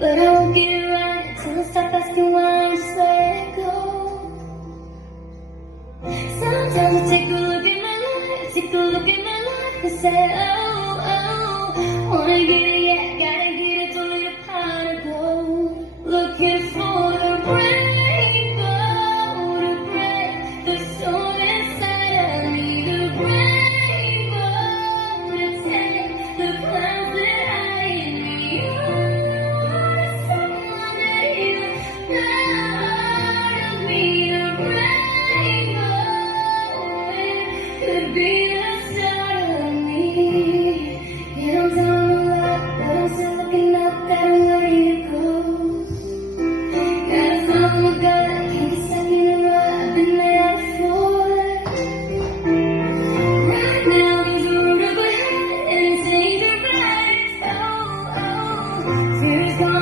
but I won't get it right till I stop asking why and just let it go. Sometimes I take a look at my life, take a look at my life and say, oh, oh, wanna get it, yeah, gotta get it, don't need a pot of gold. Looking for the rainbow to break the storm inside. I need a rainbow to take the clouds that hide me. Someone to hear the heart of me. A rainbow, it could be the start of me. Yeah, I'm down a lot, but I'm still looking up, got a way to go. Gotta follow my gut, can't get stuck in a rut, I've been there before. Right now there's a road up ahead, and it's ain't the right. Oh, oh, fear is gone.